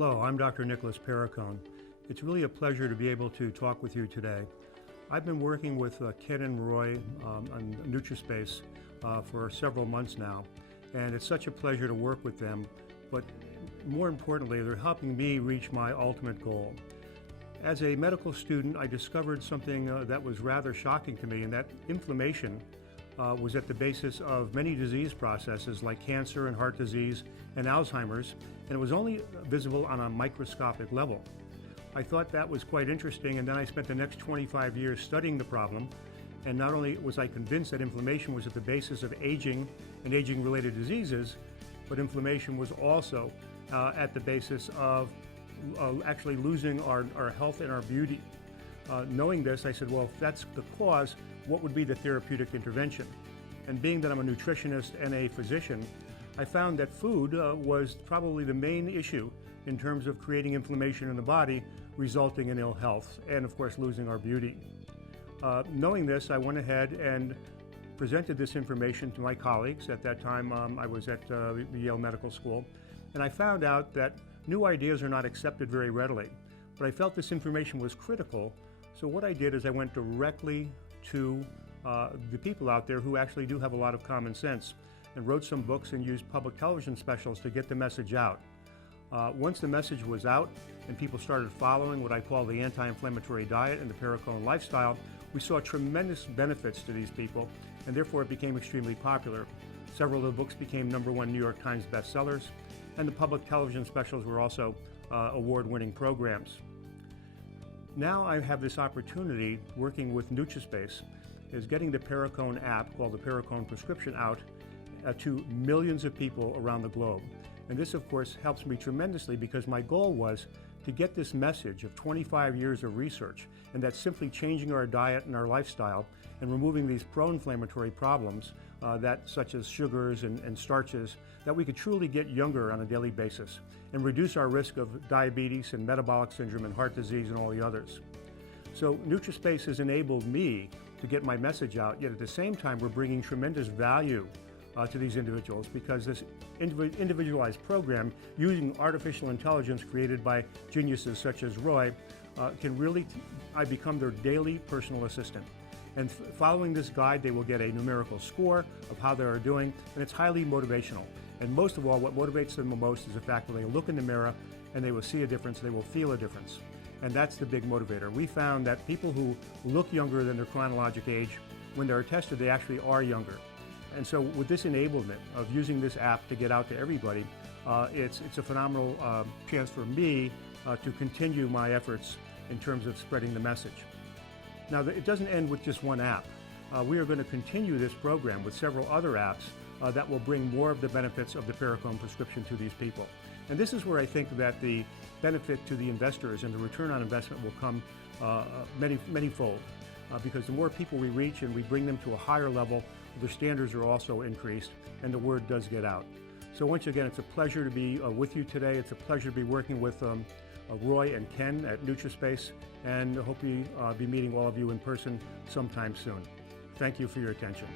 Hello, I'm Dr. Nicholas Perricone. It's really a pleasure to be able to talk with you today. I've been working with Ken and Roy on Nutraspace for several months now, and it's such a pleasure to work with them, but more importantly, they're helping me reach my ultimate goal. As a medical student, I discovered something that was rather shocking to me, and that inflammation was at the basis of many disease processes like cancer and heart disease and Alzheimer's, and it was only visible on a microscopic level. I thought that was quite interesting, and then I spent the next 25 years studying the problem, and not only was I convinced that inflammation was at the basis of aging and aging-related diseases, but inflammation was also at the basis of actually losing our health and our beauty. Knowing this, I said, well, if that's the cause, what would be the therapeutic intervention? And being that I'm a nutritionist and a physician, I found that food was probably the main issue in terms of creating inflammation in the body, resulting in ill health, and of course losing our beauty. Knowing this, I went ahead and presented this information to my colleagues. At that time, I was at the Yale Medical School, and I found out that new ideas are not accepted very readily. But I felt this information was critical, so what I did is I went directly to the people out there who actually do have a lot of common sense, and wrote some books and used public television specials to get the message out. Once the message was out and people started following what I call the anti-inflammatory diet and the Perricone lifestyle, we saw tremendous benefits to these people, and therefore it became extremely popular. Several of the books became #1 New York Times bestsellers, and the public television specials were also award-winning programs. Now I have this opportunity working with Nutraspace, is getting the Perricone app called the Perricone Prescription out to millions of people around the globe. And this, of course, helps me tremendously because my goal was to get this message of 25 years of research, and that's simply changing our diet and our lifestyle and removing these pro-inflammatory problems such as sugars and starches, that we could truly get younger on a daily basis and reduce our risk of diabetes and metabolic syndrome and heart disease and all the others. So Nutraspace has enabled me to get my message out, yet at the same time we're bringing tremendous value to these individuals, because this individualized program using artificial intelligence created by geniuses such as Roy I become their daily personal assistant. And following this guide, they will get a numerical score of how they are doing, and it's highly motivational. And most of all, what motivates them the most is the fact that they look in the mirror and they will see a difference, they will feel a difference. And that's the big motivator. We found that people who look younger than their chronologic age, when they're tested, they actually are younger. And so with this enablement of using this app to get out to everybody, it's a phenomenal chance for me to continue my efforts in terms of spreading the message. Now, it doesn't end with just one app. We are going to continue this program with several other apps that will bring more of the benefits of the Perricone prescription to these people. And this is where I think that the benefit to the investors and the return on investment will come many-fold, because the more people we reach and we bring them to a higher level, their standards are also increased, and the word does get out. So once again, it's a pleasure to be with you today. It's a pleasure to be working with Roy and Ken at Nutraspace, and I hope to be meeting all of you in person sometime soon. Thank you for your attention.